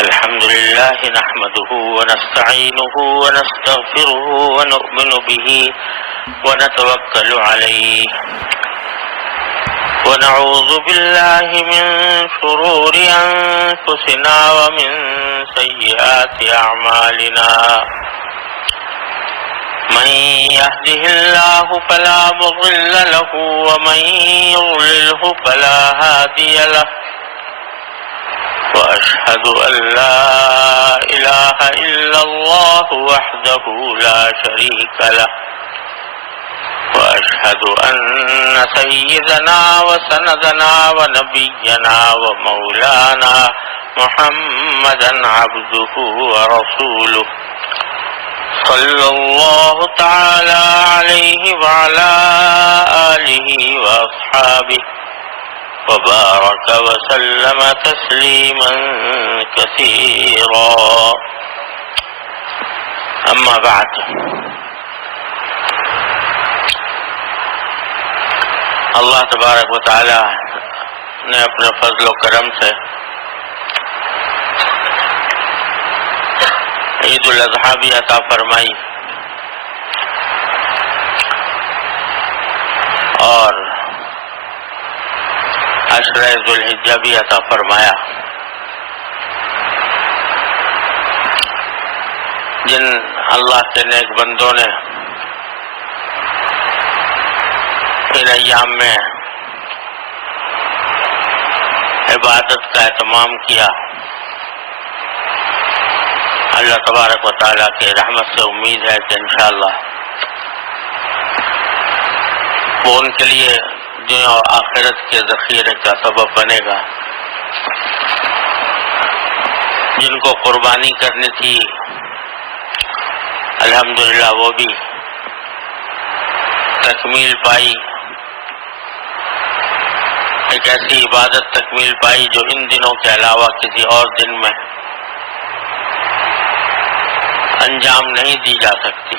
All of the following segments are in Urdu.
الحمد لله نحمده ونستعينه ونستغفره ونؤمن به ونتوكل عليه ونعوذ بالله من شرور أنفسنا ومن سيئات أعمالنا من يهده الله فلا مضل له ومن يضلله فلا هادي له وأشهد أن لا إله إلا الله وحده لا شريك له وأشهد أن سيدنا وسندنا ونبينا ومولانا محمدا عبده ورسوله صلى الله تعالى عليه وعلى آله وأصحابه وبارك وسلم تسليما كثيرا أما بعد اللہ تبارک و تعالی نے اپنے فضل و کرم سے عید الاضحیٰ بھی عطا فرمائی اور عشرہ ذو الحجہ بھی عطا فرمایا، جن اللہ کے نیک بندوں نے ان ایام میں عبادت کا اہتمام کیا، اللہ تبارک و تعالیٰ کی رحمت سے امید ہے کہ انشاءاللہ وہ ان کے لیے دنیا اور آخرت کے ذخیرے کا سبب بنے گا۔ جن کو قربانی کرنی تھی الحمدللہ وہ بھی تکمیل پائی، ایک ایسی عبادت تکمیل پائی جو ان دنوں کے علاوہ کسی اور دن میں انجام نہیں دی جا سکتی۔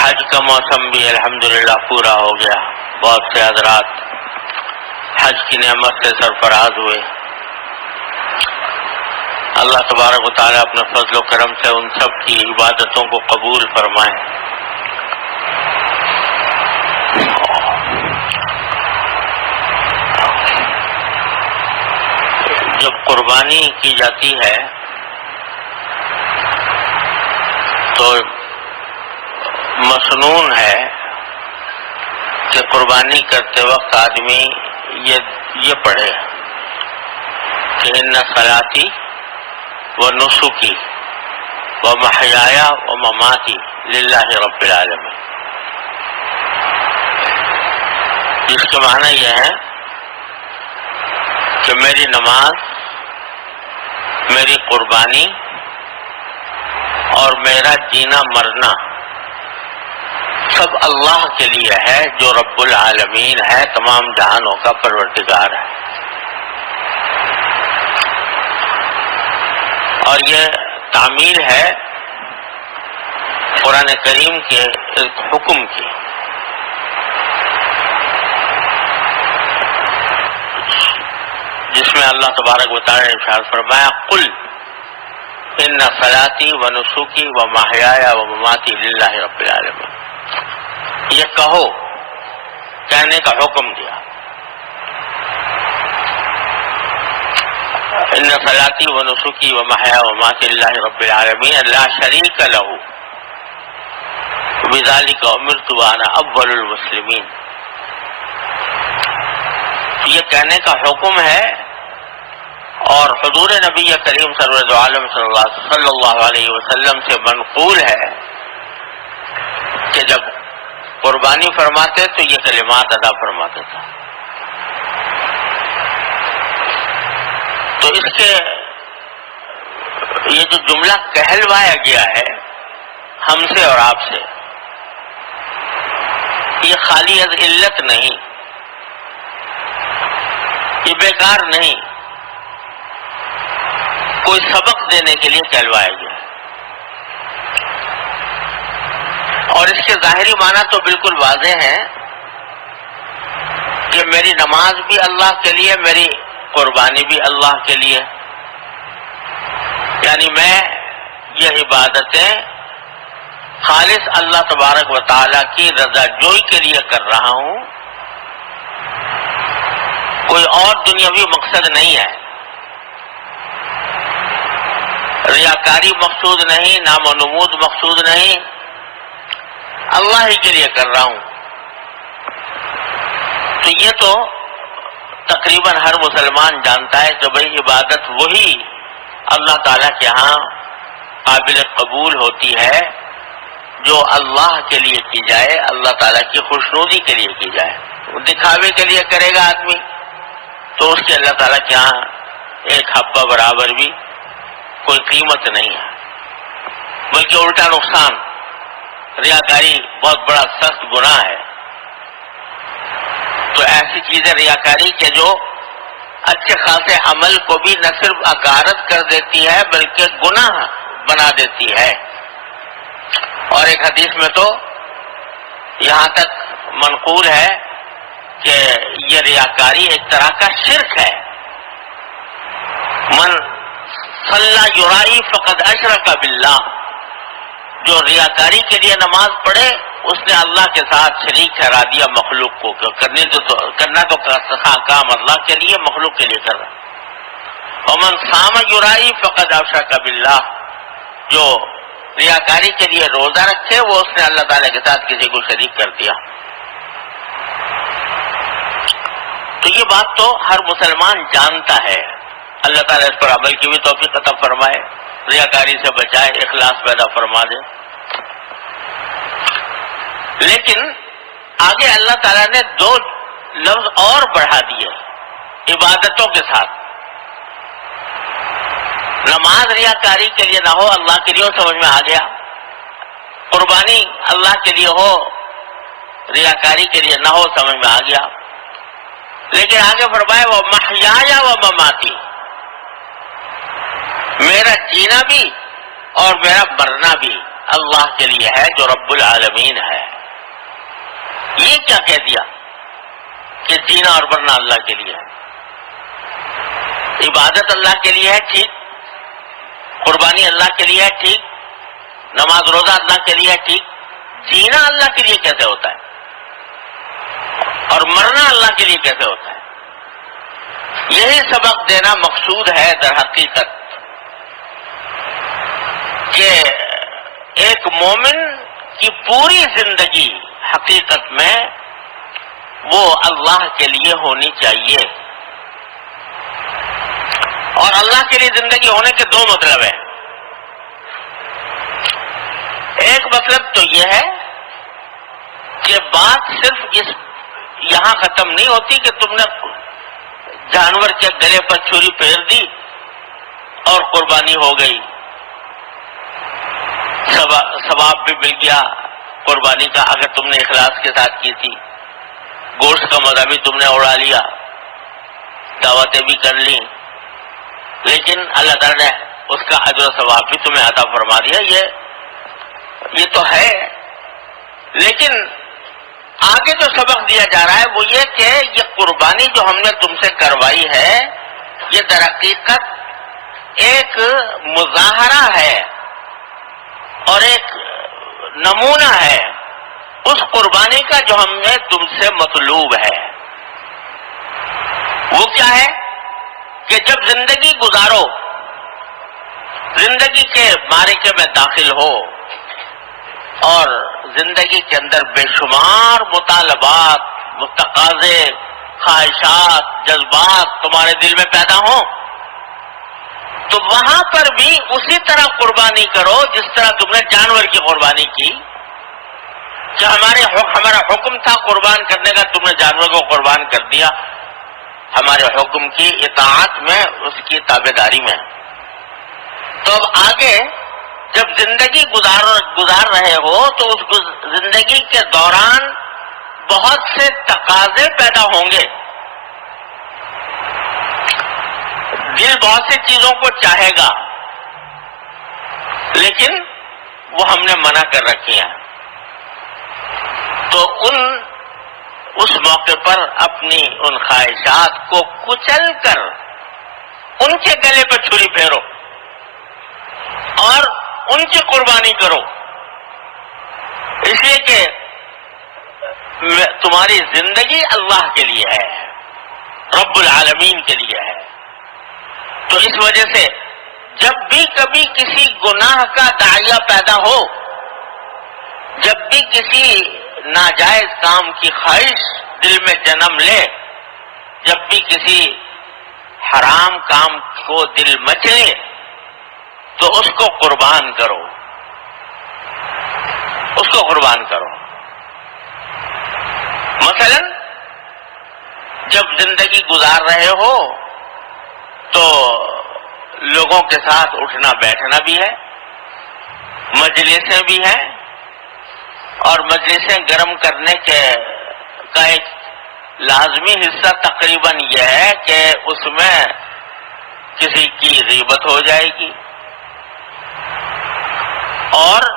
حج کا موسم بھی الحمدللہ پورا ہو گیا، بہت سے حضرات حج کی نعمت سے سرفراز ہوئے۔ اللہ تبارک و تعالیٰ اپنے فضل و کرم سے ان سب کی عبادتوں کو قبول فرمائے۔ جب قربانی کی جاتی ہے تو مسنون ہے کہ قربانی کرتے وقت آدمی یہ پڑھے کہ ان صلاتی و نسکی و محیایا و مماتی للہ رب العالمین، جس کے معنی یہ ہے کہ میری نماز، میری قربانی اور میرا جینا مرنا سب اللہ کے لیے ہے جو رب العالمین ہے، تمام جہانوں کا پروردگار ہے۔ اور یہ تعمیل ہے قرآن کریم کے ایک حکم کی، جس میں اللہ تبارک و تعالی نے ارشاد فرمایا قل ان صلاتی و نسکی و محیایا و مماتی للہ رب العالمین، یہ کہو، کہنے کا حکم دیا۔ ان صلاتی و نسکی و محیا و مماتی للہ رب العالمین لا شریک لہ بذالک امرت وانا اول المسلمین، یہ کہنے کا حکم ہے اور حضور نبی کریم سرور عالم صلی اللہ علیہ وسلم سے منقول ہے کہ جب قربانی فرماتے تو یہ کلمات ادا فرماتے تھے۔ تو اس کے یہ جو جملہ کہلوایا گیا ہے ہم سے اور آپ سے، یہ خالی از علت نہیں، یہ بیکار نہیں، کوئی سبق دینے کے لیے کہلوایا گیا۔ اور اس کے ظاہری معنی تو بالکل واضح ہیں کہ میری نماز بھی اللہ کے لیے، میری قربانی بھی اللہ کے لیے، یعنی میں یہ عبادتیں خالص اللہ تبارک و تعالیٰ کی رضا جوئی کے لیے کر رہا ہوں، کوئی اور دنیاوی مقصد نہیں ہے، ریاکاری مقصود نہیں، نام و نمود مقصود نہیں، اللہ ہی کے لیے کر رہا ہوں۔ تو یہ تو تقریباً ہر مسلمان جانتا ہے کہ بھئی عبادت وہی اللہ تعالیٰ کے ہاں قابل قبول ہوتی ہے جو اللہ کے لیے کی جائے، اللہ تعالیٰ کی خوشنودی کے لیے کی جائے۔ دکھاوے کے لیے کرے گا آدمی تو اس کے اللہ تعالیٰ کے ہاں ایک حبہ برابر بھی کوئی قیمت نہیں ہے، بلکہ الٹا نقصان۔ ریاکاری بہت بڑا سخت گناہ ہے۔ تو ایسی چیزیں ریاکاری کے جو اچھے خاصے عمل کو بھی نہ صرف اکارت کر دیتی ہے بلکہ گناہ بنا دیتی ہے۔ اور ایک حدیث میں تو یہاں تک منقول ہے کہ یہ ریاکاری ایک طرح کا شرک ہے۔ من صلی یرائی فقد اشرک باللہ، جو ریاکاری کے لیے نماز پڑھے اس نے اللہ کے ساتھ شریک ٹھہرا دیا مخلوق کو، کرنا تو کام اللہ کے لیے، مخلوق کے لیے کر رہا۔ ومن صام یرائی فقد اشرک باللہ، جو ریاکاری کے لیے روزہ رکھے وہ اس نے اللہ تعالیٰ کے ساتھ کسی کو شریک کر دیا۔ تو یہ بات تو ہر مسلمان جانتا ہے، اللہ تعالیٰ اس پر عمل کی بھی توفیق عطا فرمائے، ریاکاری سے بچائے، اخلاص پیدا فرما دے۔ لیکن آگے اللہ تعالیٰ نے دو لفظ اور بڑھا دیے عبادتوں کے ساتھ۔ نماز ریاکاری کے لیے نہ ہو، اللہ کے لیے ہو، سمجھ میں آ گیا۔ قربانی اللہ کے لیے ہو، ریاکاری کے لیے نہ ہو، سمجھ میں آ گیا۔ لیکن آگے فرمائے وہ محیایا و مماتی، میرا جینا بھی اور میرا مرنا بھی اللہ کے لیے ہے جو رب العالمین ہے۔ یہ کیا کہہ دیا کہ جینا اور مرنا اللہ کے لیے ہے؟ عبادت اللہ کے لیے ہے، ٹھیک، قربانی اللہ کے لیے ہے، ٹھیک، نماز روزہ اللہ کے لیے ہے، ٹھیک، جینا اللہ کے لیے کیسے ہوتا ہے اور مرنا اللہ کے لیے کیسے ہوتا ہے؟ یہی سبق دینا مقصود ہے در حقیقت، کہ ایک مومن کی پوری زندگی حقیقت میں وہ اللہ کے لیے ہونی چاہیے۔ اور اللہ کے لیے زندگی ہونے کے دو مطلب ہیں۔ ایک مطلب تو یہ ہے کہ بات صرف یہاں ختم نہیں ہوتی کہ تم نے جانور کے گلے پر چھری پھیر دی اور قربانی ہو گئی، ثواب بھی مل گیا قربانی کا اگر تم نے اخلاص کے ساتھ کی تھی، گوشت کا مزہ بھی تم نے اڑا لیا، دعوتیں بھی کر لی، لیکن اللہ تعالیٰ نے اس کا اجر و ثواب بھی تمہیں عطا فرما دیا۔ یہ تو ہے، لیکن آگے جو سبق دیا جا رہا ہے وہ یہ کہ یہ قربانی جو ہم نے تم سے کروائی ہے یہ در حقیقت ایک مظاہرہ ہے اور ایک نمونہ ہے اس قربانی کا جو ہم نے تم سے مطلوب ہے۔ وہ کیا ہے کہ جب زندگی گزارو، زندگی کے معرکے میں داخل ہو اور زندگی کے اندر بے شمار مطالبات، تقاضے، خواہشات، جذبات تمہارے دل میں پیدا ہوں، تو وہاں پر بھی اسی طرح قربانی کرو جس طرح تم نے جانور کی قربانی کی، کہ ہمارا حکم تھا قربان کرنے کا، تم نے جانور کو قربان کر دیا، ہمارے حکم کی اطاعت میں، اس کی تابعداری میں۔ تو اب آگے جب زندگی گزار رہے ہو تو اس زندگی کے دوران بہت سے تقاضے پیدا ہوں گے، دل بہت سی چیزوں کو چاہے گا، لیکن وہ ہم نے منع کر رکھی ہیں۔ تو ان اس موقع پر اپنی ان خواہشات کو کچل کر ان کے گلے پر چھری پھیرو اور ان کی قربانی کرو، اس لیے کہ تمہاری زندگی اللہ کے لیے ہے، رب العالمین کے لیے ہے۔ تو اس وجہ سے جب بھی کبھی کسی گناہ کا داعیہ پیدا ہو، جب بھی کسی ناجائز کام کی خواہش دل میں جنم لے، جب بھی کسی حرام کام کو دل مچلے، تو اس کو قربان کرو، اس کو قربان کرو۔ مثلا جب زندگی گزار رہے ہو تو لوگوں کے ساتھ اٹھنا بیٹھنا بھی ہے، مجلسیں بھی ہیں، اور مجلسیں گرم کرنے کا ایک لازمی حصہ تقریباً یہ ہے کہ اس میں کسی کی غیبت ہو جائے گی، اور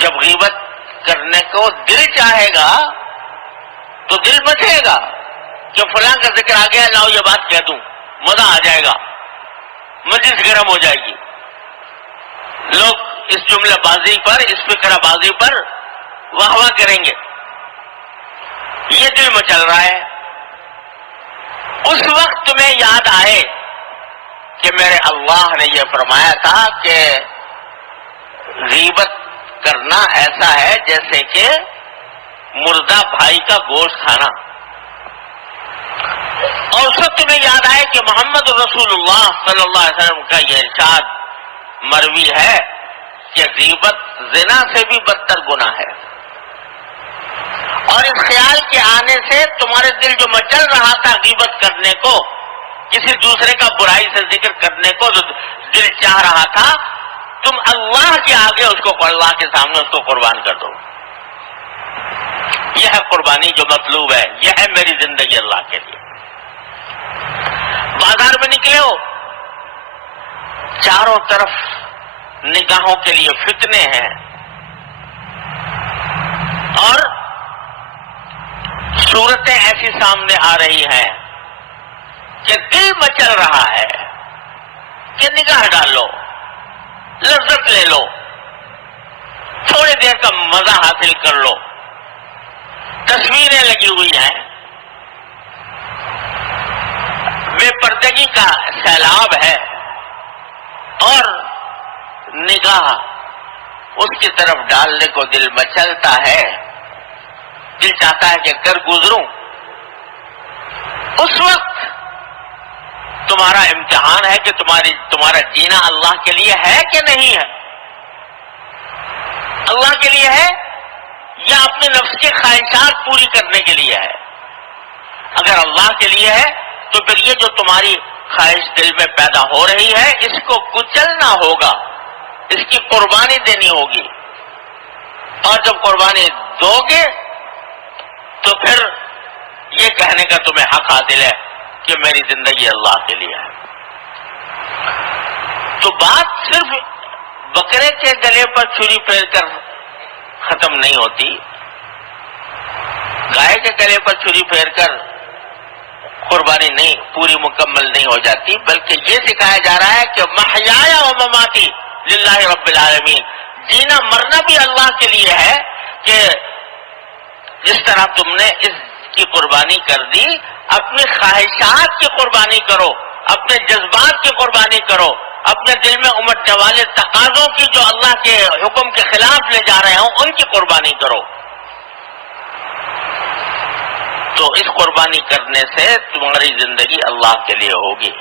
جب غیبت کرنے کو دل چاہے گا تو دل مچے گا کہ فلاں کا ذکر آ گیا، لاؤ یہ بات کہہ دوں، مزہ آ جائے گا، مجلس گرم ہو جائے گی، لوگ اس جملہ بازی پر، اس فکرہ بازی پر واہ واہ کریں گے، یہ دل میں چل رہا ہے۔ اس وقت تمہیں یاد آئے کہ میرے اللہ نے یہ فرمایا تھا کہ غیبت کرنا ایسا ہے جیسے کہ مردہ بھائی کا گوشت کھانا، اور اس وقت تمہیں یاد آئے کہ محمد رسول اللہ صلی اللہ علیہ وسلم کا یہ ارشاد مروی ہے کہ غیبت زنا سے بھی بدتر گناہ ہے، اور اس خیال کے آنے سے تمہارے دل جو مچل رہا تھا غیبت کرنے کو، کسی دوسرے کا برائی سے ذکر کرنے کو جو دل چاہ رہا تھا، تم اللہ کے آگے اس کو، اللہ کے سامنے اس کو قربان کر دو۔ یہ ہے قربانی جو مطلوب ہے، یہ ہے میری زندگی اللہ کے لیے۔ بازار میں نکلے ہو، چاروں طرف نگاہوں کے لیے فتنے ہیں، اور صورتیں ایسی سامنے آ رہی ہیں کہ دل مچل رہا ہے کہ نگاہ ڈالو، لذت لے لو، تھوڑی دیر کا مزہ حاصل کر لو، تصویریں لگی ہوئی ہیں، بے پردگی کا سیلاب ہے، اور نگاہ اس کی طرف ڈالنے کو دل مچلتا ہے، دل چاہتا ہے کہ کر گزروں۔ اس وقت تمہارا امتحان ہے کہ تمہارا جینا اللہ کے لیے ہے کہ نہیں ہے، اللہ کے لیے ہے یا اپنے نفس کے خواہشات پوری کرنے کے لیے ہے۔ اگر اللہ کے لیے ہے تو پھر یہ جو تمہاری خواہش دل میں پیدا ہو رہی ہے، اس کو کچلنا ہوگا، اس کی قربانی دینی ہوگی، اور جب قربانی دو گے تو پھر یہ کہنے کا تمہیں حق حاصل ہے کہ میری زندگی اللہ کے لیے ہے۔ تو بات صرف بکرے کے گلے پر چھری پھیر کر ختم نہیں ہوتی، گائے کے گلے پر چھری پھیر کر قربانی نہیں پوری مکمل نہیں ہو جاتی، بلکہ یہ سکھایا جا رہا ہے کہ محیایا و مماتی للہ رب العالمین، جینا مرنا بھی اللہ کے لیے ہے، کہ جس طرح تم نے اس کی قربانی کر دی، اپنی خواہشات کی قربانی کرو، اپنے جذبات کی قربانی کرو، اپنے دل میں امٹنے والے تقاضوں کی جو اللہ کے حکم کے خلاف لے جا رہے ہوں ان کی قربانی کرو۔ تو اس قربانی کرنے سے تمہاری زندگی اللہ کے لیے ہوگی،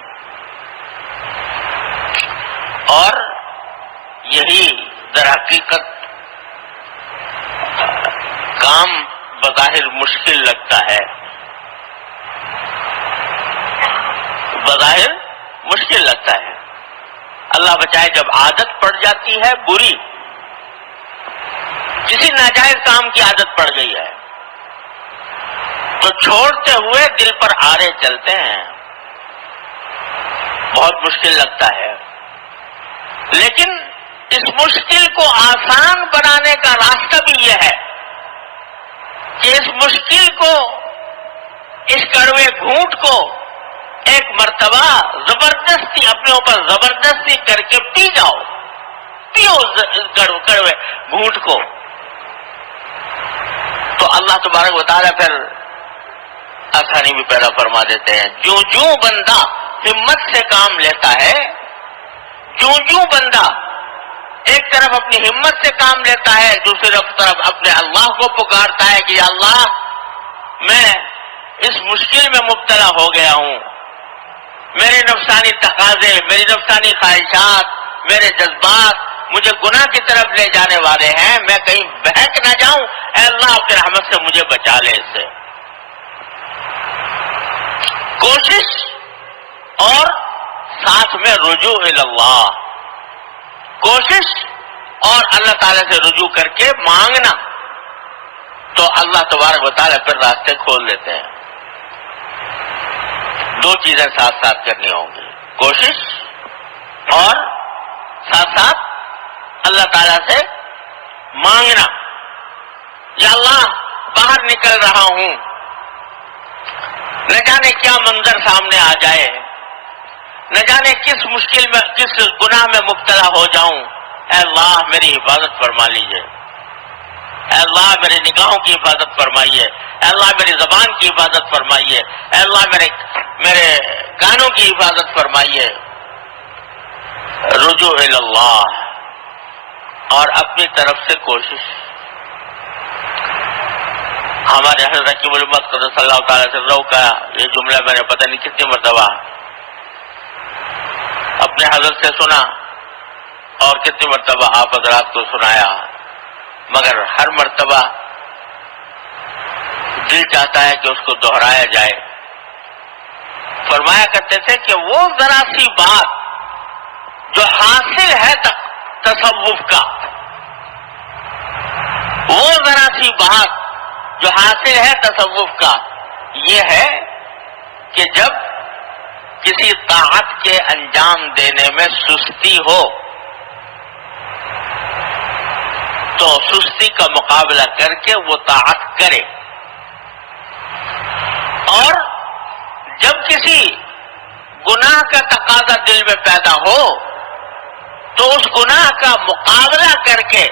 اور یہی در حقیقت کام بظاہر مشکل لگتا ہے، بظاہر مشکل لگتا ہے، اللہ بچائے جب عادت پڑ جاتی ہے بری، کسی ناجائز کام کی عادت پڑ گئی ہے تو چھوڑتے ہوئے دل پر آرے چلتے ہیں، بہت مشکل لگتا ہے، لیکن اس مشکل کو آسان بنانے کا راستہ بھی یہ ہے کہ اس مشکل کو، اس کڑوے گھونٹ کو ایک مرتبہ زبردستی اپنے اوپر زبردستی کر کے پی جاؤ، پیو کڑوے گھونٹ کو، تو اللہ تبارک و تعالیٰ پھر آسانی بھی پیدا فرما دیتے ہیں۔ جوں جوں بندہ ہمت سے کام لیتا ہے، جوں جوں بندہ ایک طرف اپنی ہمت سے کام لیتا ہے، دوسری طرف اپنے اللہ کو پکارتا ہے کہ یا اللہ میں اس مشکل میں مبتلا ہو گیا ہوں، میرے نفسانی تقاضے، میری نفسانی خواہشات، میرے جذبات مجھے گناہ کی طرف لے جانے والے ہیں، میں کہیں بہک نہ جاؤں، اے اللہ اپنی رحمت سے مجھے بچا لے اس سے۔ کوشش اور ساتھ میں رجوع اللہ، کوشش اور اللہ تعالیٰ سے رجوع کر کے مانگنا، تو اللہ تبارک و تعالیٰ پھر راستے کھول دیتے ہیں۔ دو چیزیں ساتھ ساتھ کرنی ہوں گی، کوشش اور ساتھ ساتھ اللہ تعالیٰ سے مانگنا۔ یا اللہ باہر نکل رہا ہوں، نہ جانے کیا منظر سامنے آ جائے، نہ جانے کس مشکل میں، کس گناہ میں مبتلا ہو جاؤں، اے اللہ میری حفاظت فرما لیجئے، اے اللہ میری نگاہوں کی حفاظت فرمائیے، اے اللہ میری زبان کی حفاظت فرمائیے، اے اللہ میرے کانوں کی حفاظت فرمائیے۔ رجوع اللہ اور اپنی طرف سے کوشش۔ ہمارے حضرت حکیم الامت قدس اللہ تعالیٰ سرہ کا یہ جملہ میں نے پتہ نہیں کتنی مرتبہ اپنے حضرت سے سنا اور کتنی مرتبہ آپ حضرات کو سنایا، مگر ہر مرتبہ دل چاہتا ہے کہ اس کو دہرایا جائے۔ فرمایا کرتے تھے کہ وہ ذرا سی بات جو حاصل ہے تصوف کا، وہ ذرا سی بات جو حاصل ہے تصوف کا، یہ ہے کہ جب کسی طاعت کے انجام دینے میں سستی ہو تو سستی کا مقابلہ کر کے وہ طاعت کرے، اور جب کسی گناہ کا تقاضا دل میں پیدا ہو تو اس گناہ کا مقابلہ کر کے،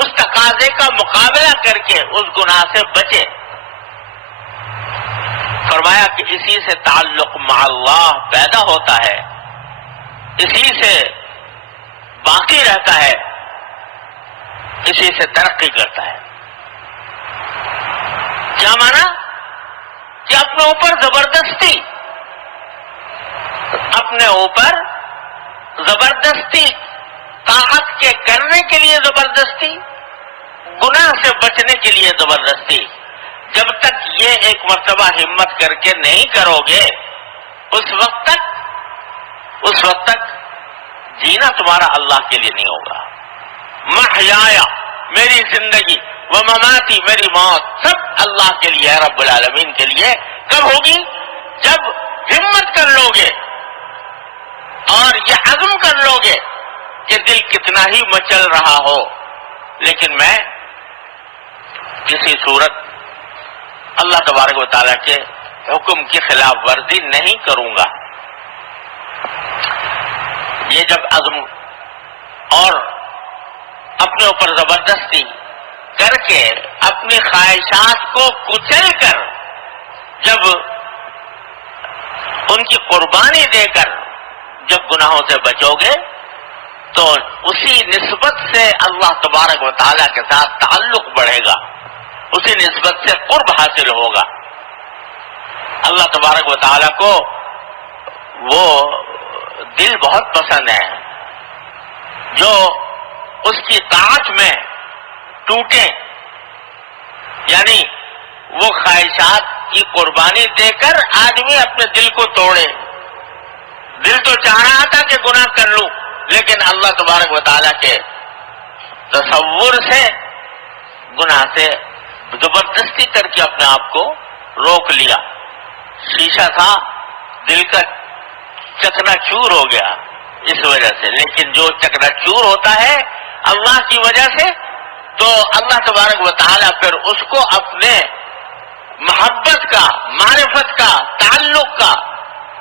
اس تقاضے کا مقابلہ کر کے اس گناہ سے بچے۔ فرمایا کہ اسی سے تعلق مع اللہ پیدا ہوتا ہے، اسی سے باقی رہتا ہے، اسی سے ترقی کرتا ہے۔ کیا مانا؟ کہ اپنے اوپر زبردستی طاعت کے کرنے کے لیے زبردستی، گناہ سے بچنے کے لیے زبردستی، جب تک یہ ایک مرتبہ ہمت کر کے نہیں کرو گے، اس وقت تک جینا تمہارا اللہ کے لیے نہیں ہوگا۔ محیایا میری زندگی، و مماتی میری موت، سب اللہ کے لیے، رب العالمین کے لیے۔ کب ہوگی؟ جب ہمت کر لو گے اور یہ عزم کر لو گے کہ دل کتنا ہی مچل رہا ہو لیکن میں کسی صورت اللہ تبارک و تعالیٰ کے حکم کی خلاف ورزی نہیں کروں گا۔ یہ جب عزم اور اپنے اوپر زبردستی کر کے اپنی خواہشات کو کچل کر جب ان کی قربانی دے کر جب گناہوں سے بچو گے تو اسی نسبت سے اللہ تبارک و تعالیٰ کے ساتھ تعلق بڑھے گا، اسی نسبت سے قرب حاصل ہوگا۔ اللہ تبارک و تعالیٰ کو وہ دل بہت پسند ہے جو اس کی طاعت میں ٹوٹے، یعنی وہ خواہشات کی قربانی دے کر آدمی اپنے دل کو توڑے۔ دل تو چاہ رہا تھا کہ گناہ کر لوں، لیکن اللہ تبارک و تعالیٰ کے تصور سے گناہ سے زبردستی کر کے اپنے آپ کو روک لیا۔ شیشہ تھا دل کا چکنا چور ہو گیا اس وجہ سے، لیکن جو چکنا چور ہوتا ہے اللہ کی وجہ سے تو اللہ تبارک و تعالیٰ پھر اس کو اپنے محبت کا، معرفت کا، تعلق کا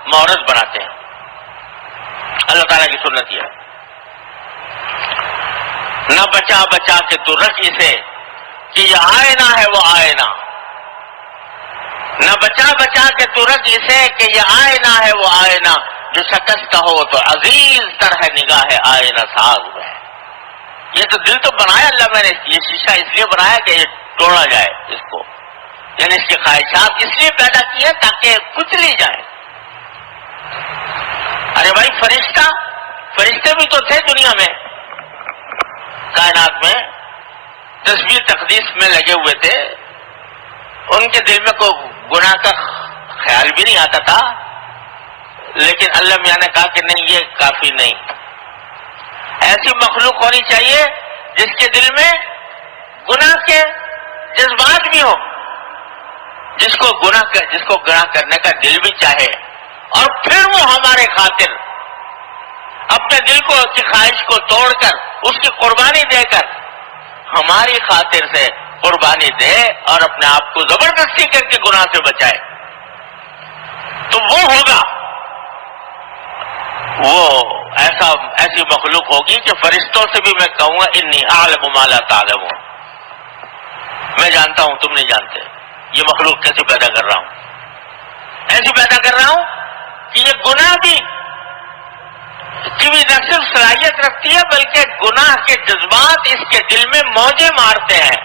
مورد بناتے ہیں. اللہ تعالیٰ کی سنت یہ ہے. نہ بچا بچا کے تو رکھ اسے کہ یہ آئینہ ہے وہ آئینہ. نہ بچا بچا کے تو رکھ اسے کہ یہ آئینہ ہے وہ آئینہ. جو شکست ہو تو عزیز تر ہے نگاہ آئینہ ساز ہے. یہ تو دل تو بنایا اللہ میں نے، یہ شیشہ اس لیے بنایا کہ یہ توڑا جائے اس کو، یعنی اس کی خواہشات اس لیے پیدا کی ہے تاکہ کچلی جائے. ارے بھائی فرشتے بھی تو تھے دنیا میں، کائنات میں، تسبیح تقدیس میں لگے ہوئے تھے. ان کے دل میں کوئی گناہ کا خیال بھی نہیں آتا تھا، لیکن اللہ میاں نے کہا کہ نہیں، یہ کافی نہیں. ایسی مخلوق ہونی چاہیے جس کے دل میں گناہ کے جذبات بھی ہوں، جس کو گناہ کرنے کا دل بھی چاہے، اور پھر وہ ہمارے خاطر اپنے دل کی خواہش کو توڑ کر اس کی قربانی دے کر ہماری خاطر سے قربانی دے اور اپنے آپ کو زبردستی کر کے گناہ سے بچائے. تو وہ ہوگا، وہ ایسی مخلوق ہوگی کہ فرشتوں سے بھی میں کہوں گا انی اعلم ما لا تعلمون، میں جانتا ہوں تم نہیں جانتے. یہ مخلوق کیسے پیدا کر رہا ہوں؟ ایسی پیدا کر رہا ہوں کہ یہ گناہ کی بھی نہ صرف صلاحیت رکھتی ہے بلکہ گناہ کے جذبات اس کے دل میں موجیں مارتے ہیں.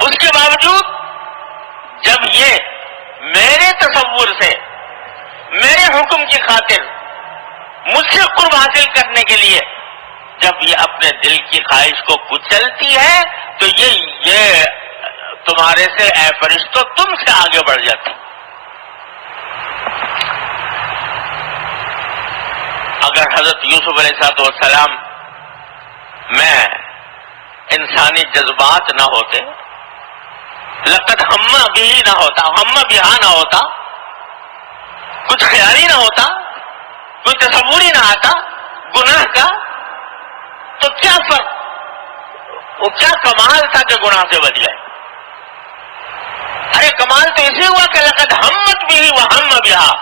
اس کے باوجود جب یہ میرے تصور سے، میرے حکم کی خاطر مجھ سے قرب حاصل کرنے کے لیے جب یہ اپنے دل کی خواہش کو کچلتی ہے تو یہ تمہارے سے، اے فرشتوں، تم سے آگے بڑھ جاتی. اگر حضرت یوسف علیہ السلام میں انسانی جذبات نہ ہوتے، لقد ہم بھی نہ ہوتا، ہم بھی نہ ہوتا، کچھ خیال ہی نہ ہوتا، کوئی تصور ہی نہ آتا گناہ کا، تو کیا فرق، وہ کیا کمال تھا کہ گناہ سے بچ گئے. ارے کمال تو اسی ہوا کہ لقد ہمت بھی وہم بہا،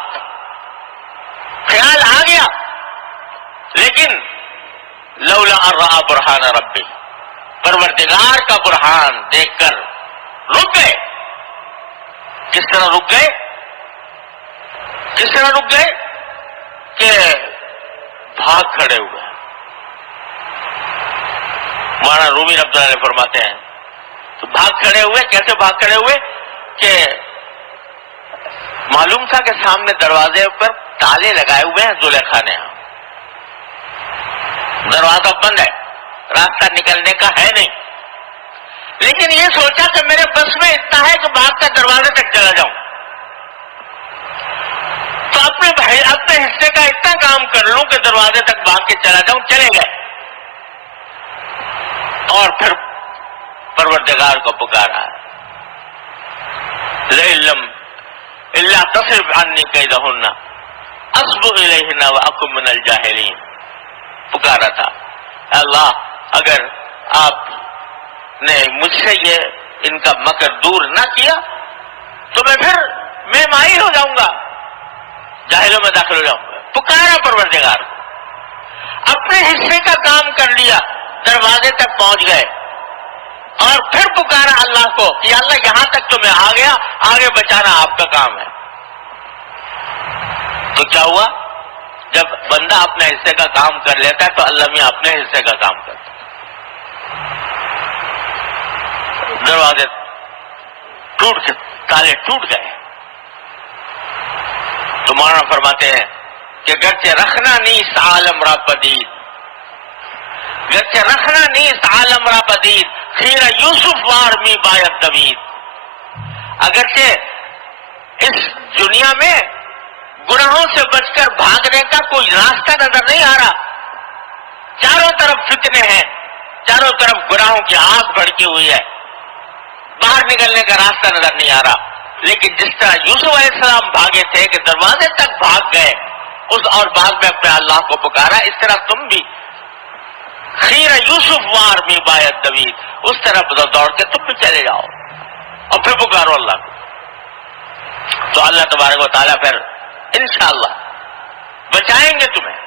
خیال آ گیا لیکن لولا ان رأى برہان ربی، پروردگار کا برہان دیکھ کر رک گئے. کس طرح رک گئے؟ کس طرح رک گئے کہ بھاگ کھڑے ہوئے. مولانا رومی رحمۃ اللہ علیہ فرماتے ہیں تو بھاگ کھڑے ہوئے. کیسے بھاگ کھڑے ہوئے کہ معلوم تھا کہ سامنے دروازے پر تالے لگائے ہوئے ہیں زلیخا نے، دروازہ بند ہے، راستہ نکلنے کا ہے نہیں، لیکن یہ سوچا کہ میرے بس میں اتنا ہے کہ بھاگ کر دروازے تک چلا جاؤں، تو اپنے حصے کا اتنا کام کر لوں کہ دروازے تک بھاگ کے چلا جاؤں. چلے گئے اور پھر پروردگار کو پکارا، لَإِلَّمْ إِلَّا تَصْرِفْ عَنِّي كَيْدَهُنَّ أَصْبُ إِلَيْهِنَّ وَأَكُن مِّنَ الْجَاهِلِينَ. پکارا تھا، اللہ اگر آپ نے مجھ سے یہ ان کا مکر دور نہ کیا تو میں مائل ہو جاؤں گا، جاہلوں میں داخل ہو جاؤں گا. پکارا پروردگار کو، اپنے حصے کا کام کر لیا، دروازے تک پہنچ گئے اور پھر پکارا اللہ کو کہ اللہ یہاں تک تو میں آ گیا، آگے بچانا آپ کا کام ہے. تو کیا ہوا؟ جب بندہ اپنے حصے کا کام کر لیتا ہے تو اللہ میاں اپنے حصے کا کام کرتا ہے. دروازے ٹوٹ کے تالے ٹوٹ گئے. تو مولانا فرماتے ہیں کہ گرچہ رکھنا نیست عالم را پدید، گرچہ رکھنا نیست عالم را پدید، خیر یوسف وار می باید دوید. اگرچہ اس دنیا میں گناہوں سے بچ کر بھاگنے کا کوئی راستہ نظر نہیں آ رہا، چاروں طرف فتنے ہیں، چاروں طرف گناہوں کی آگ بھڑکی ہوئی ہے، باہر نکلنے کا راستہ نظر نہیں آ رہا. لیکن جس طرح یوسف علیہ السلام بھاگے تھے کہ دروازے تک بھاگ گئے اس اور بعد میں اپنے اللہ کو پکارا، اس طرح تم بھی خیر یوسف وار می باید دوید، اس طرح دوڑ کے تم بھی چلے جاؤ. اور پھر پکارو اللہ کو، تو اللہ تبارک و تعالیٰ پھر انشاءاللہ بچائیں گے تمہیں.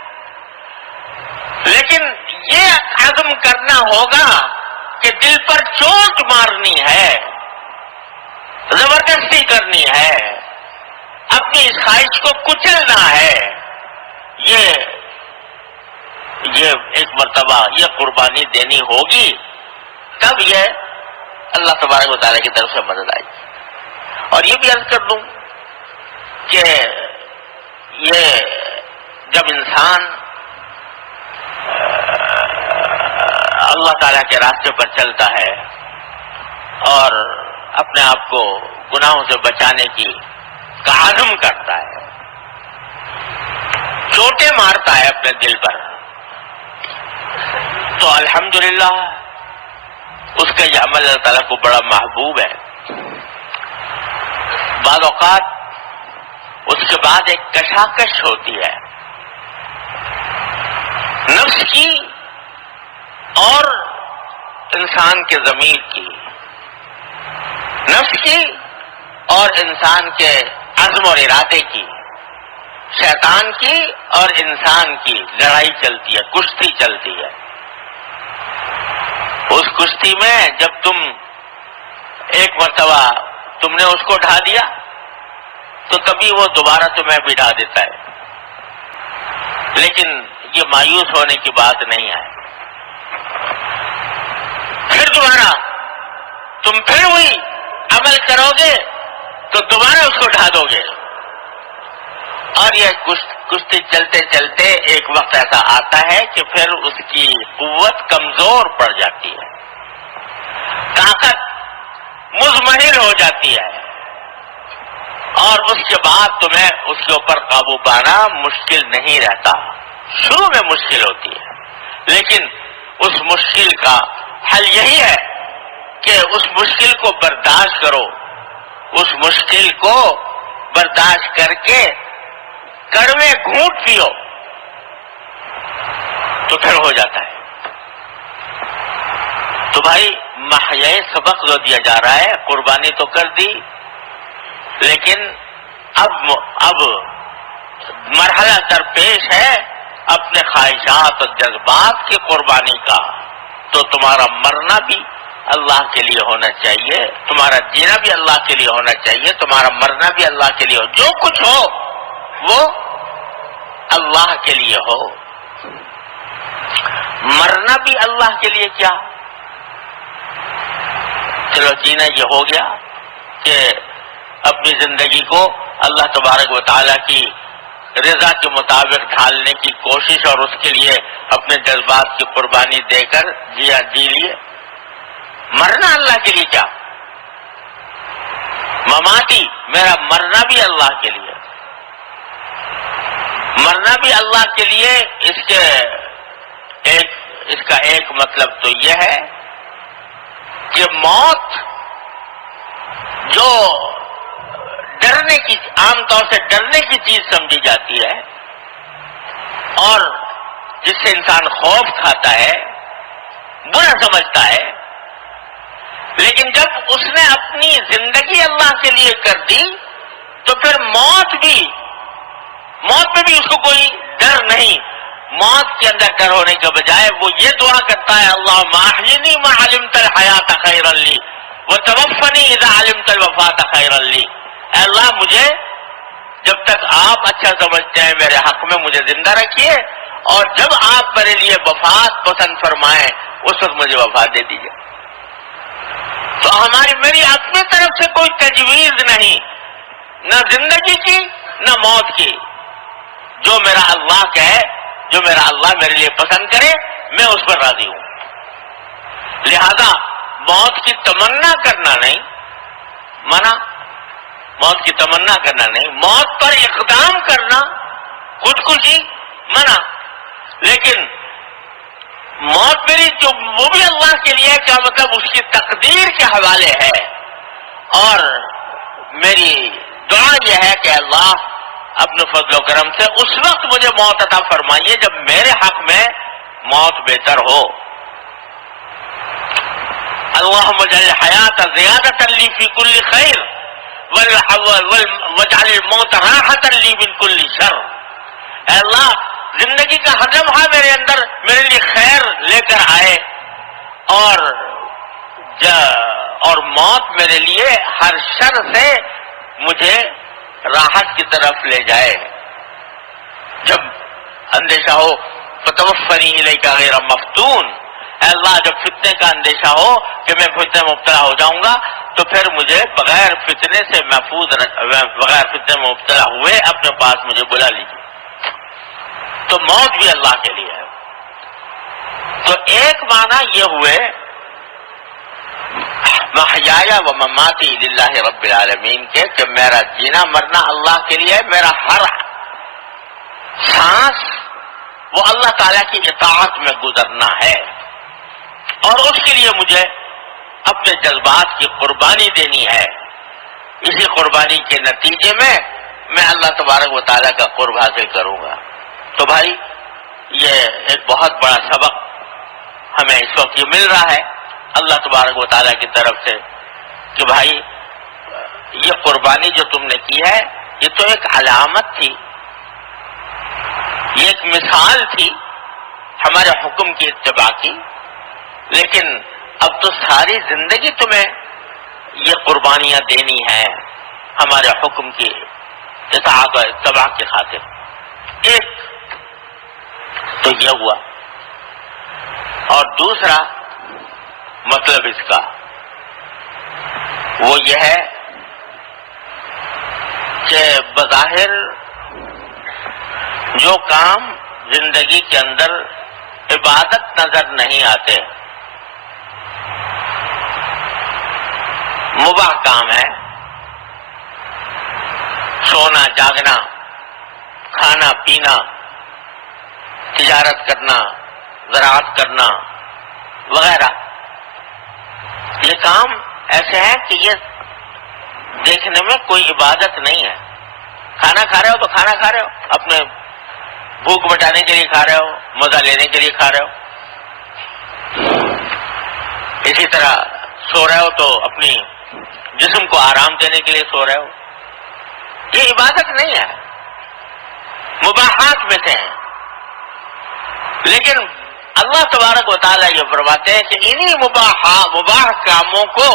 لیکن یہ عزم کرنا ہوگا کہ دل پر چوٹ مارنی ہے، زبردستی کرنی ہے، اپنی اس خواہش کو کچلنا ہے. یہ ایک مرتبہ یہ قربانی دینی ہوگی، تب یہ اللہ تبارک و تعالیٰ کی طرف سے مدد آئے گی. اور یہ بھی عرض کر دوں کہ یہ جب انسان اللہ تعالیٰ کے راستے پر چلتا ہے اور اپنے آپ کو گناہوں سے بچانے کا عزم کرتا ہے، چوٹیں مارتا ہے اپنے دل پر، تو الحمدللہ اس کا یہ عمل اللہ تعالیٰ کو بڑا محبوب ہے. بعض اوقات اس کے بعد ایک کشاکش ہوتی ہے نفس کی اور انسان کے ضمیر کی، نفس کی اور انسان کے عزم اور ارادے کی، شیطان کی اور انسان کی لڑائی چلتی ہے، کشتی چلتی ہے. اس کشتی میں جب تم ایک مرتبہ تم نے اس کو ڈھا دیا تو کبھی وہ دوبارہ تمہیں بھی ڈھا دیتا ہے. لیکن یہ مایوس ہونے کی بات نہیں ہے، پھر دوبارہ تم پھر وہی عمل کرو گے تو دوبارہ اس کو ڈھا دو گے. اور یہ کشتی چلتے چلتے ایک وقت ایسا آتا ہے کہ پھر اس کی قوت کمزور پڑ جاتی ہے، طاقت مزمحل ہو جاتی ہے، اور اس کے بعد تمہیں اس کے اوپر قابو پانا مشکل نہیں رہتا. شروع میں مشکل ہوتی ہے، لیکن اس مشکل کا حل یہی ہے کہ اس مشکل کو برداشت کرو، اس مشکل کو برداشت کر کے کڑوے گھونٹ پیو تو پھر ہو جاتا ہے. تو بھائی محیا سبق جو دیا جا رہا ہے، قربانی تو کر دی، لیکن اب مرحلہ درپیش ہے اپنے خواہشات اور جذبات کی قربانی کا. تو تمہارا مرنا بھی اللہ کے لیے ہونا چاہیے، تمہارا جینا بھی اللہ کے لیے ہونا چاہیے، تمہارا مرنا بھی اللہ کے لیے ہو، جو کچھ ہو وہ اللہ کے لیے ہو. مرنا بھی اللہ کے لیے کیا، چلو جینا یہ ہو گیا کہ اپنی زندگی کو اللہ تبارک و تعالیٰ کی رضا کے مطابق ڈھالنے کی کوشش اور اس کے لیے اپنے جذبات کی قربانی دے کر جی لیے. مرنا اللہ کے لیے کیا، مماتی میرا مرنا بھی اللہ کے لیے، مرنا بھی اللہ کے لیے. اس کا ایک مطلب تو یہ ہے کہ موت جو ڈرنے کی، عام طور سے ڈرنے کی چیز سمجھی جاتی ہے اور جس سے انسان خوف کھاتا ہے، برا سمجھتا ہے، لیکن جب اس نے اپنی زندگی اللہ کے لیے کر دی تو پھر موت میں بھی اس کو کوئی ڈر نہیں. موت کے اندر ڈر ہونے کے بجائے وہ یہ دعا کرتا ہے، اللہم احیینی ما علمت الحیات خیرا لی وتوفنی اذا علمت الوفات خیرا لی. اے اللہ مجھے جب تک آپ اچھا سمجھتے ہیں میرے حق میں مجھے زندہ رکھیے، اور جب آپ میرے لیے وفات پسند فرمائیں اس وقت مجھے وفات دے دیجیے. تو میری اپنی طرف سے کوئی تجویز نہیں، نہ زندگی کی نہ موت کی. جو میرا اللہ کہے، جو میرا اللہ میرے لیے پسند کرے، میں اس پر راضی ہوں. لہذا موت کی تمنا کرنا نہیں منع، موت کی تمنا کرنا نہیں، موت پر اقدام کرنا خودکشی منع. لیکن موت میری جو وہ بھی اللہ کے لیے، کیا مطلب اس کی تقدیر کے حوالے ہے. اور میری دعا یہ ہے کہ اللہ اپنے فضل و کرم سے اس وقت مجھے موت عطا فرمائیے جب میرے حق میں موت بہتر ہو. اللهم اجعل الحیات زیادۃ لی فی کل خیر واجعل الموت راحۃ لی من کل شر. اے اللہ زندگی کا ہر لمحہ میرے اندر میرے لیے خیر لے کر آئے اور موت میرے لیے ہر شر سے مجھے راحت کی طرف لے جائے. جب اندیشہ ہو فتوفنی الیک غیر مفتون، اے اللہ جب فتنے کا اندیشہ ہو کہ میں فتنے میں مبتلا ہو جاؤں گا تو پھر مجھے بغیر فتنے سے محفوظ بغیر فتنے میں مبتلا ہوئے اپنے پاس مجھے بلا لیجیے. تو موت بھی اللہ کے لیے ہے. تو ایک معنی یہ ہوئے محیایا و مماتی للہ رب العالمین کے، کہ میرا جینا مرنا اللہ کے لیے ہے، میرا ہر سانس وہ اللہ تعالیٰ کی اطاعت میں گزرنا ہے، اور اس کے لیے مجھے اپنے جذبات کی قربانی دینی ہے. اسی قربانی کے نتیجے میں اللہ تبارک و تعالیٰ کا قرب حاصل کروں گا. تو بھائی یہ ایک بہت بڑا سبق ہمیں اس وقت یہ مل رہا ہے اللہ تبارک و تعالیٰ کی طرف سے کہ بھائی یہ قربانی جو تم نے کی ہے یہ تو ایک علامت تھی، یہ ایک مثال تھی ہمارے حکم کی اتباع کی، لیکن اب تو ساری زندگی تمہیں یہ قربانیاں دینی ہیں ہمارے حکم کی اطاعت و اتباع کی خاطر. ایک تو یہ ہوا، اور دوسرا مطلب اس کا وہ یہ ہے کہ بظاہر جو کام زندگی کے اندر عبادت نظر نہیں آتے، مباح کام ہے، سونا جاگنا، کھانا پینا، تجارت کرنا، زراعت کرنا وغیرہ، یہ کام ایسے ہیں کہ یہ دیکھنے میں کوئی عبادت نہیں ہے. کھانا کھا رہے ہو تو کھانا کھا رہے ہو، اپنے بھوک مٹانے کے لیے کھا رہے ہو، مزہ لینے کے لیے کھا رہے ہو. اسی طرح سو رہے ہو تو اپنی جسم کو آرام دینے کے لیے سو رہے ہو. یہ عبادت نہیں ہے، مباحات میں سے ہیں. لیکن اللہ تبارک و تعالیٰ یہ فرماتے ہیں کہ انہی مباح کاموں کو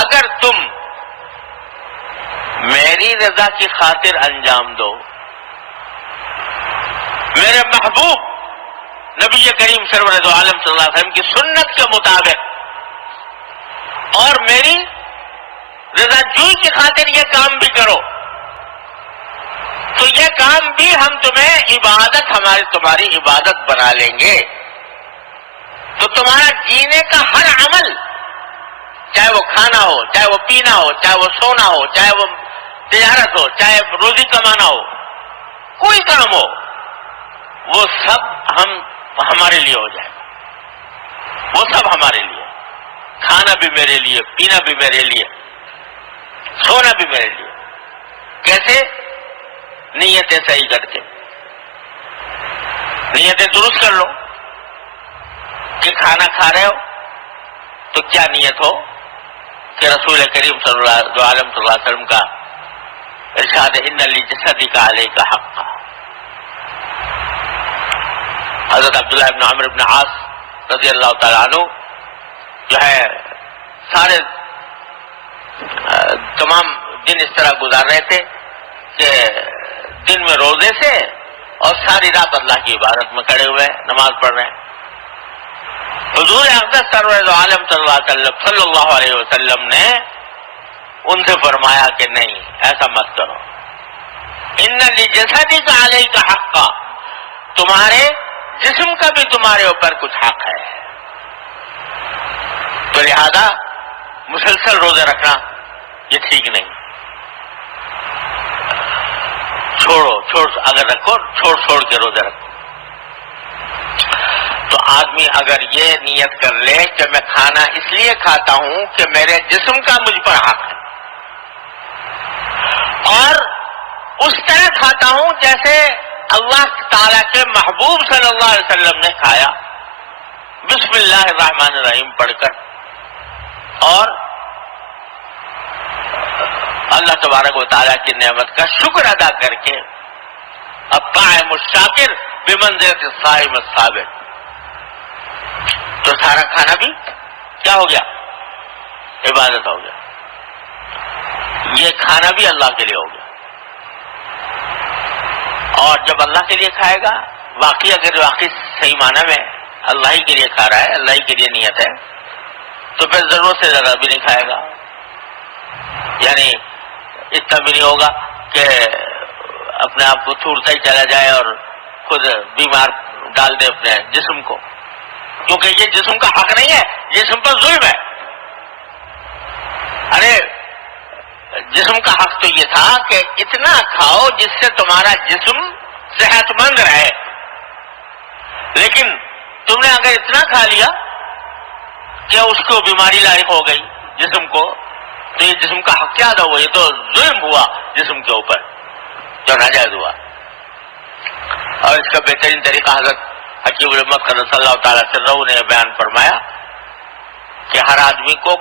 اگر تم میری رضا کی خاطر انجام دو، میرے محبوب نبی کریم سرور دو عالم صلی اللہ علیہ وسلم کی سنت کے مطابق، اور میری رضا جوئی کی خاطر یہ کام بھی کرو، تو یہ کام بھی ہم تمہیں عبادت تمہاری عبادت بنا لیں گے. تو تمہارا جینے کا ہر عمل، چاہے وہ کھانا ہو، چاہے وہ پینا ہو، چاہے وہ سونا ہو، چاہے وہ تجارت ہو، چاہے روزی کمانا ہو، کوئی کام ہو، وہ سب ہمارے لیے ہو جائے. وہ سب ہمارے لیے، کھانا بھی میرے لیے، پینا بھی میرے لیے، سونا بھی میرے لیے. کیسے؟ نیتیں صحیح کر کے، نیتیں درست کر لو کہ کھانا کھا رہے ہو تو کیا نیت ہو کہ رسول کریم صلی اللہ علیہ وسلم کا ارشاد ہے ان لجسدک علیک حقا. حضرت عبداللہ بن عمرو بن عاص رضی اللہ تعالیٰ عنہ جو ہے سارے تمام دن اس طرح گزار رہے تھے کہ دن میں روزے سے اور ساری رات اللہ کی عبادت میں کھڑے ہوئے نماز پڑھ رہے ہیں. حضور اقدس سرور عالم صلی اللہ علیہ وسلم نے ان سے فرمایا کہ نہیں، ایسا مت کرو. ان لجسدک علیک حقا، تمہارے جسم کا بھی تمہارے اوپر کچھ حق ہے. تو لہذا مسلسل روزے رکھنا یہ ٹھیک نہیں. چھوڑو اگر رکھو، چھوڑ کے روزے رکھو. تو آدمی اگر یہ نیت کر لے کہ میں کھانا اس لیے کھاتا ہوں کہ میرے جسم کا مجھ پر حق ہے، اور اس طرح کھاتا ہوں جیسے اللہ تعالیٰ کے محبوب صلی اللہ علیہ وسلم نے کھایا، بسم اللہ الرحمن الرحیم پڑھ کر، اور اللہ تبارک و تعالیٰ کی نعمت کا شکر ادا کر کے الطاعم الشاکر بمنزلۃ الصائم الصابر. تو سارا کھانا بھی کیا ہو گیا؟ عبادت ہو گیا. یہ کھانا بھی اللہ کے لیے ہو گیا. اور جب اللہ کے لیے کھائے گا، واقعی اگر واقعی صحیح معنی میں اللہ ہی کے لیے کھا رہا ہے، اللہ ہی کے لیے نیت ہے، تو پھر ضرورت سے زیادہ بھی نہیں کھائے گا. یعنی اتنا بھی نہیں ہوگا کہ اپنے آپ کو تھوڑتا ہی چلا جائے اور خود بیمار ڈال دے اپنے جسم کو، کیونکہ یہ جسم کا حق نہیں ہے، جسم پر ظلم ہے. ارے جسم کا حق تو یہ تھا کہ اتنا کھاؤ جس سے تمہارا جسم صحت مند رہے، لیکن تم نے اگر اتنا کھا لیا کہ اس کو بیماری لاحق ہو گئی جسم کو، تو یہ جسم کا حق کیا ادا ہوا؟ یہ تو ظلم ہوا جسم کے اوپر جو ناجائز ہوا. اور اس کا بہترین طریقہ حضرت حکیم الامت قدس اللہ تعالیٰ سرہ نے بیان فرمایا کہ ہر آدمی کو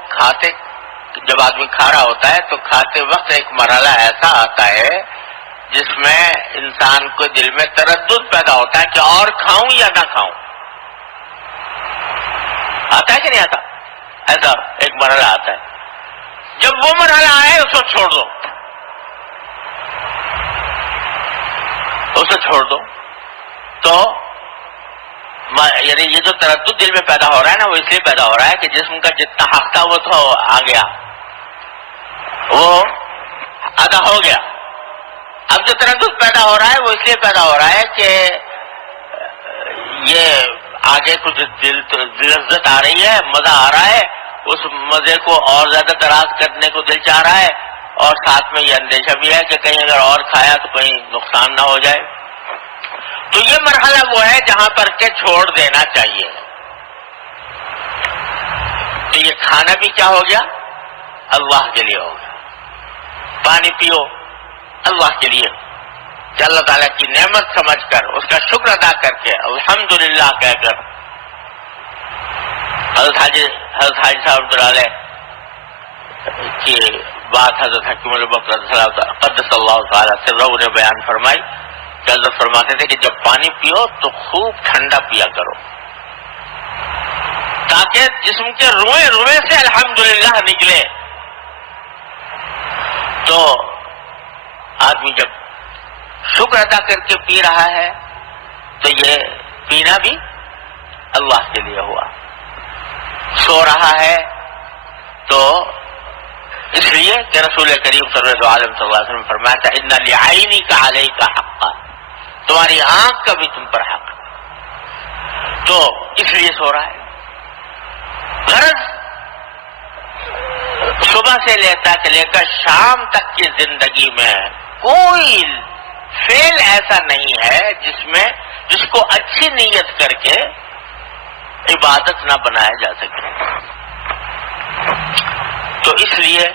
جب آدمی کھا رہا ہوتا ہے تو کھاتے وقت ایک مرحلہ ایسا آتا ہے جس میں انسان کو دل میں تردد پیدا ہوتا ہے کہ اور کھاؤں یا نہ کھاؤں. آتا ہے کہ نہیں آتا؟ ایسا ایک مرحلہ آتا ہے. جب وہ مرحلہ آئے اس کو چھوڑ دو، اسے چھوڑ دو. تو یعنی یہ جو تردد دل میں پیدا ہو رہا ہے نا، وہ اس لیے پیدا ہو رہا ہے کہ جسم کا جتنا حق تھا وہ تو آ گیا، وہ ادا ہو گیا. اب جو تردد پیدا ہو رہا ہے وہ اس لیے پیدا ہو رہا ہے کہ یہ آگے کچھ لذت آ رہی ہے، مزہ آ رہا ہے، اس مزے کو اور زیادہ دراز کرنے کو دل چاہ رہا ہے، اور ساتھ میں یہ اندیشہ بھی ہے کہ کہیں اگر اور کھایا تو کہیں نقصان نہ ہو جائے. تو یہ مرحلہ وہ ہے جہاں پر کہ چھوڑ دینا چاہیے. تو یہ کھانا بھی کیا ہو گیا؟ اللہ کے لیے ہو گیا. پانی پیو اللہ کے لیے، کہ اللہ تعالیٰ کی نعمت سمجھ کر اس کا شکر ادا کر کے الحمدللہ کہہ کر. حضرت حاجی صاحب علیہ کی بات حضرت حکیم الامت قدس اللہ تعالیٰ سرہ نے بیان فرمائی کہ حضرت فرماتے تھے کہ جب پانی پیو تو خوب ٹھنڈا پیا کرو، تاکہ جسم کے روئیں روئیں سے الحمدللہ نکلے. تو آدمی جب شکر ادا کر کے پی رہا ہے تو یہ پینا بھی اللہ کے لیے ہوا. سو رہا ہے تو اس لیے کہ رسول کریم صلی اللہ علیہ وسلم فرمایا تھا ان لعینک علیک حقا، تمہاری آنکھ کا بھی تم پر حق. تو اس لیے سو رہا ہے. غرض صبح سے لے کر شام تک کی زندگی میں کوئی فعل ایسا نہیں ہے جس کو اچھی نیت کر کے عبادت نہ بنایا جا سکے. تو اس لیے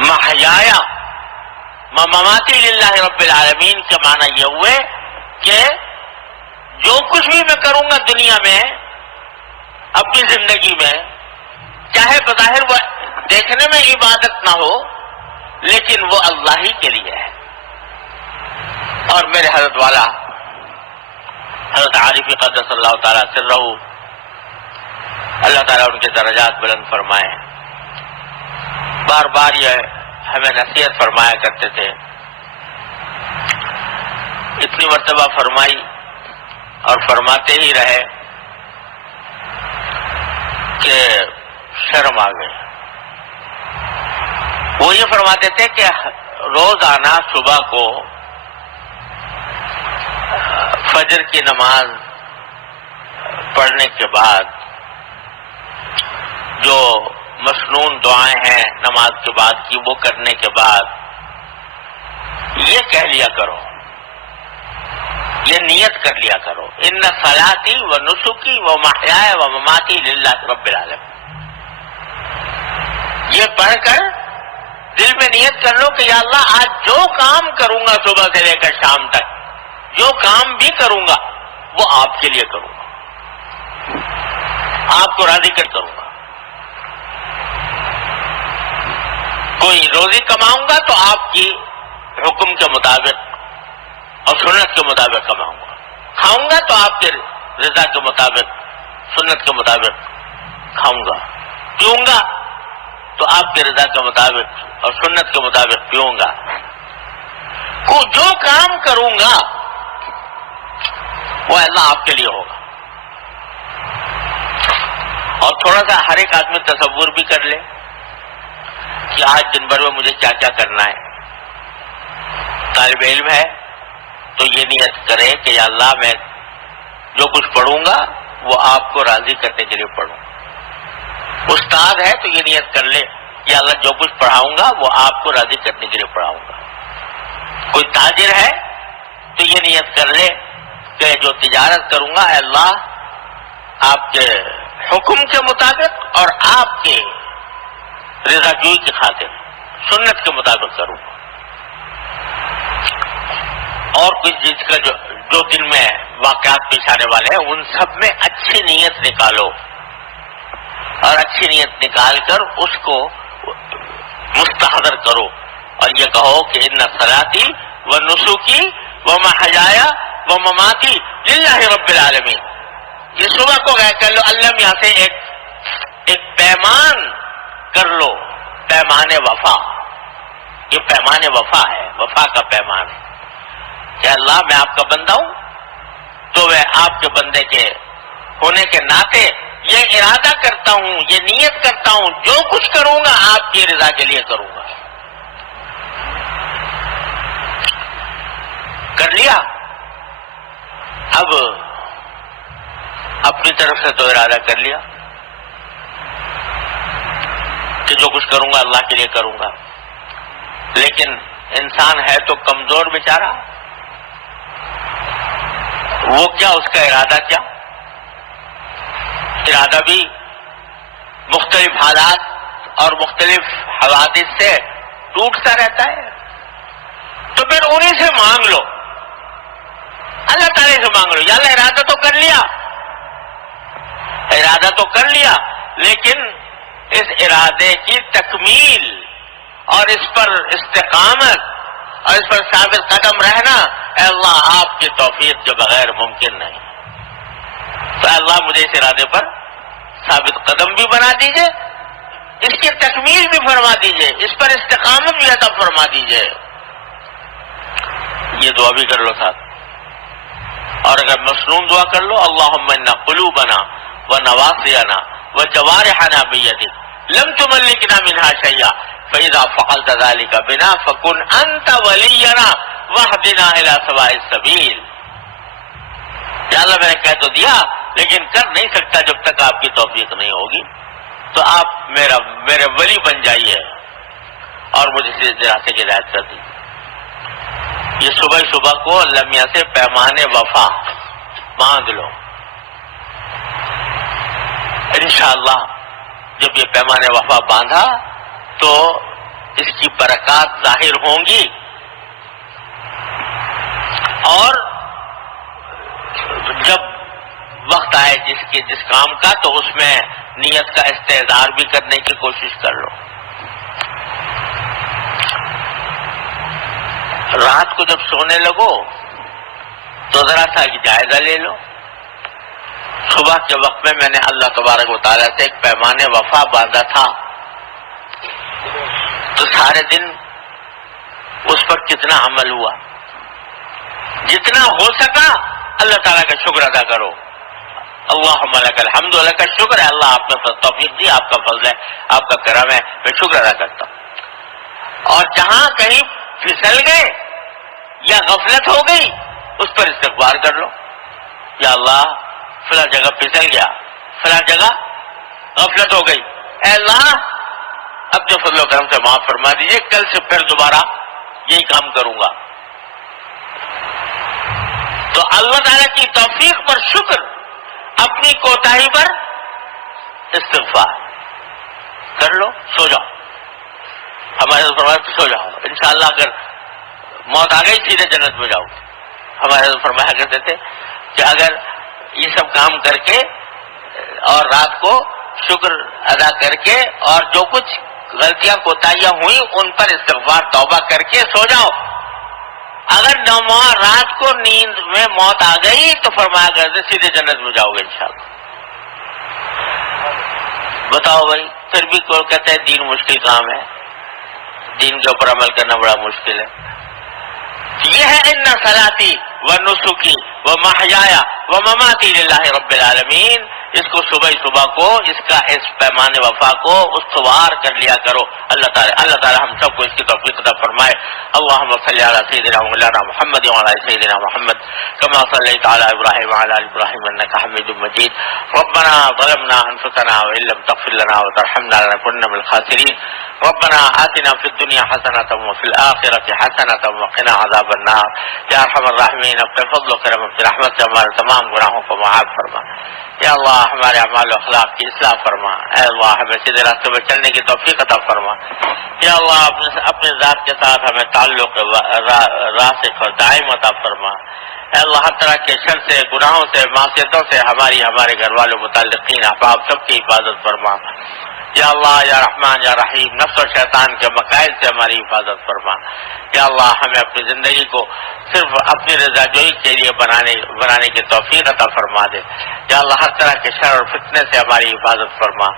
محیایا مماتی للہ رب العالمین کے معنی یہ ہوئے کہ جو کچھ بھی میں کروں گا دنیا میں اپنی زندگی میں، چاہے بظاہر وہ دیکھنے میں عبادت نہ ہو لیکن وہ اللہ ہی کے لیے ہے. اور میرے حضرت والا حضرت عارف قدس اللہ تعالیٰ سرہ، اللہ تعالیٰ ان کے درجات بلند فرمائے، بار بار یہ ہمیں نصیحت فرمایا کرتے تھے. اتنی مرتبہ فرمائی اور فرماتے ہی رہے کہ شرم آ گئی. وہ یہ فرماتے تھے کہ روزانہ صبح کو فجر کی نماز پڑھنے کے بعد جو مسنون دعائیں ہیں نماز کے بعد کی، وہ کرنے کے بعد یہ کہہ لیا کرو، یہ نیت کر لیا کرو، ان صلاتی و نسکی و محیای و مماتی للہ رب العالمین. یہ پڑھ کر دل میں نیت کر لو کہ یا اللہ آج جو کام کروں گا صبح سے لے کر شام تک، جو کام بھی کروں گا وہ آپ کے لیے کروں گا، آپ کو راضی کر کروں گا. کوئی روزی کماؤں گا تو آپ کی حکم کے مطابق اور سنت کے مطابق کماؤں گا، کھاؤں گا تو آپ کے رضا کے مطابق سنت کے مطابق کھاؤں گا، پیوں گا تو آپ کے رضا کے مطابق اور سنت کے مطابق پیوں گا، جو کام کروں گا وہ اللہ آپ کے لیے ہوگا۔ اور تھوڑا سا ہر ایک آدمی تصور بھی کر لے کہ آج دن بھر میں مجھے کیا کیا کرنا ہے۔ طالب علم ہے تو یہ نیت کرے کہ یا اللہ میں جو کچھ پڑھوں گا وہ آپ کو راضی کرنے کے لیے پڑھوں۔ استاد ہے تو یہ نیت کر لے یا اللہ جو کچھ پڑھاؤں گا وہ آپ کو راضی کرنے کے لیے پڑھاؤں گا۔ کوئی تاجر ہے تو یہ نیت کر لے کہ جو تجارت کروں گا اے اللہ آپ کے حکم کے مطابق اور آپ کے رضا جوئی کی خاطر سنت کے مطابق کروں گا۔ اور کچھ چیز کا جو دن میں واقعات پیش آنے والے ہیں ان سب میں اچھی نیت نکالو اور اچھی نیت نکال کر اس کو مستحضر کرو اور یہ کہو کہ ان صلاتی و نسکی و محیایا و مماتی للہ رب العالمین۔ یہ صبح کو کر لو، اللہ یہاں سے ایک پیمان کر لو، پیمان وفا۔ یہ پیمان وفا ہے، وفا کا پیمان ہے کہ اللہ میں آپ کا بندہ ہوں تو میں آپ کے بندے کے ہونے کے ناطے یہ ارادہ کرتا ہوں، یہ نیت کرتا ہوں جو کچھ کروں گا آپ کی رضا کے لیے کروں گا۔ کر لیا، اب اپنی طرف سے تو ارادہ کر لیا کہ جو کچھ کروں گا اللہ کے لیے کروں گا، لیکن انسان ہے تو کمزور بیچارہ، وہ کیا اس کا ارادہ کیا؟ ارادہ بھی مختلف حالات اور مختلف حوادث سے ٹوٹتا رہتا ہے، تو پھر انہی سے مانگ لو، اللہ تعالی سے مانگ لو، یا اللہ ارادہ تو کر لیا، ارادہ تو کر لیا، لیکن اس ارادے کی تکمیل اور اس پر استقامت اور اس پر ثابت قدم رہنا اے اللہ آپ کی توفیق کے بغیر ممکن نہیں۔ تو اللہ مجھے اس ارادے پر ثابت قدم بھی بنا دیجئے، اس کی تکمیل بھی فرما دیجئے، اس پر استقامت بھی عطا فرما دیجئے۔ یہ دعا بھی کر لو ساتھ، اور اگر مسنون دعا کر لو، اللہم انا قلوبنا ونواسینا وجوارحنا بیدک لم تملکنا منہا شیئا فاذا فعلت ذلك بنا فکن انت ولینا واہدنا الی سواء السبیل۔ یا اللہ میں نے کہہ تو دیا لیکن کر نہیں سکتا جب تک آپ کی توفیق نہیں ہوگی، تو آپ میرے ولی بن جائیے اور مجھے اس راستے کی ہدایت کر دیجیے۔ یہ صبح کو اللہ میاں سے پیمان وفا مانگ لو، انشاءاللہ جب یہ پیمان وفا باندھا تو اس کی برکات ظاہر ہوں گی، اور جب وقت آئے جس کام کا تو اس میں نیت کا استحضار بھی کرنے کی کوشش کر لو۔ رات کو جب سونے لگو تو ذرا سا جائزہ لے لو، صبح کے وقت میں نے اللہ تبارک و تعالیٰ سے ایک پیمان وفا باندھا تھا، تو سارے دن اس پر کتنا عمل ہوا، جتنا ہو سکا اللہ تعالیٰ کا شکر ادا کرو۔ اللہم لک الحمد لک الشکر ہے، اللہ آپ نے توفیق دی، آپ کا فضل ہے، آپ کا کرم ہے، میں شکر ادا کرتا ہوں۔ اور جہاں کہیں پھسل گئے یا غفلت ہو گئی اس پر استغفار کر لو، یا اللہ فلاں جگہ پھسل گیا، فلاں جگہ غفلت ہو گئی، اے اللہ اب جو فضل و کرم سے معاف فرما دیجئے، کل سے پھر دوبارہ یہی کام کروں گا۔ تو اللہ تعالیٰ کی توفیق پر شکر، اپنی کوتاہی پر استغفار کر لو، سو جاؤ، ہمارے فرمایا سو جاؤ، انشاءاللہ اگر موت آ گئی سیدھے جنت میں جاؤ۔ ہمارے فرمایا کرتے تھے کہ اگر یہ سب کام کر کے اور رات کو شکر ادا کر کے اور جو کچھ غلطیاں کوتاہیاں ہوئی ان پر استغفار توبہ کر کے سو جاؤ. اگر رات کو نیند میں موت آ گئی تو فرمایا کرتے سیدھے جنت میں جاؤ گے انشاءاللہ. بتاؤ بھائی، پھر بھی کوئی کہتے ہیں دین مشکل کام ہے، دین کے اوپر عمل کرنا بڑا مشکل ہے. یہ ہے ان صلاتی و نسکی و محیایا و مماتی للہ رب العالمین. اس کو صبح کو اس پیمان وفا کو استوار کر لیا کرو. اللہ تعالی ہم سب کو اس کی توفیق عطا فرمائے. اللہم صلی علی سیدنا مولانا محمد وعلی سیدنا محمد کما صلیت علی ابراہیم وعلی آل ابراہیم انک حمید مجید. ربنا ظلمنا انفسنا وان لم تغفر لنا وترحمنا لنکونن من الخاسرین. ربنا آتنا فی الدنیا حسنۃ وفی الآخرۃ حسنۃ وقنا عذاب النار. یا ارحم الراحمین اپنے فضل و کرم اپنی رحمت سے ہمارے تمام گناہوں کو معاف فرما. یا اللہ ہمارے اعمال و اخلاق کی اصلاح فرما. اے اللہ ہمیں سیدھے راستے پر چلنے کی توفیق عطا فرما. یا اللہ اپنے ذات کے ساتھ ہمیں تعلق راسخ اور دائم عطا فرما. اے اللہ ہر طرح کے شر سے، گناہوں سے، معصیتوں سے ہمارے گھر والوں متعلقین احباب سب کی حفاظت فرما. یا اللہ یا رحمان یا رحیم نفس و شیطان کے مقائد سے ہماری حفاظت فرما. یا اللہ ہمیں اپنی زندگی کو صرف اپنی رضا جوئی کے لیے بنانے کی توفیق عطا فرما دے. یا اللہ ہر طرح کے شر اور فتنے سے ہماری حفاظت فرما.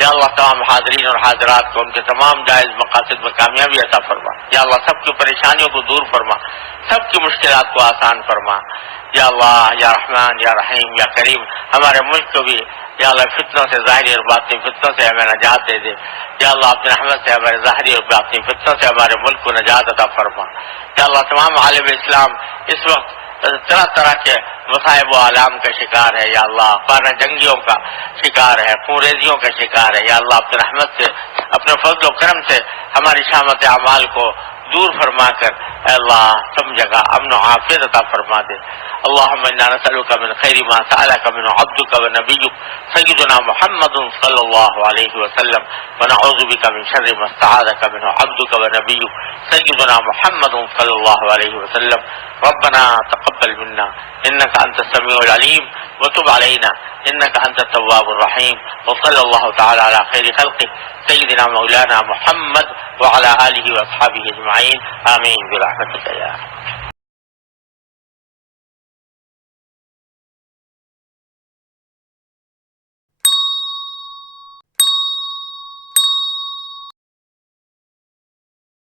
یا اللہ تمام حاضرین اور حاضرات کو ان کے تمام جائز مقاصد میں کامیابی عطا فرما. یا اللہ سب کی پریشانیوں کو دور فرما، سب کی مشکلات کو آسان فرما. یا اللہ یا رحمان یا رحیم یا کریم ہمارے ملک کو بھی یا اللہ فتنوں سے، ظاہری اور باطنی فتنوں سے ہمیں نجات دے دے. یا اللہ اپنے رحمت سے ہمارے ظاہری اور باطنی فتنوں سے ہمارے ملک کو نجات عطا فرما. یا اللہ تمام عالم اسلام اس وقت طرح طرح کے مصائب و آلام کا شکار ہے. یا اللہ خانہ جنگیوں کا شکار ہے، خونریزیوں کا شکار ہے. یا اللہ اپنے رحمت سے، اپنے فضل و کرم سے ہماری شامت اعمال کو دور فرما کر اے اللہ سب جگہ امن و عافیت عطا فرما دے. اللهم انا نسألك من خير ما سألك منه عبدك ونبيك سيدنا محمد صلى الله عليه وسلم ونعوذ بك من شر ما استعاذك منه عبدك ونبيك سيدنا محمد صلى الله عليه وسلم. ربنا تقبل منا انك انت السميع العليم وتب علينا انك انت التواب الرحيم. وصلى الله تعالى على خير خلقه سيدنا مولانا محمد وعلى آله واصحابه اجمعين. آمين برحمتك يا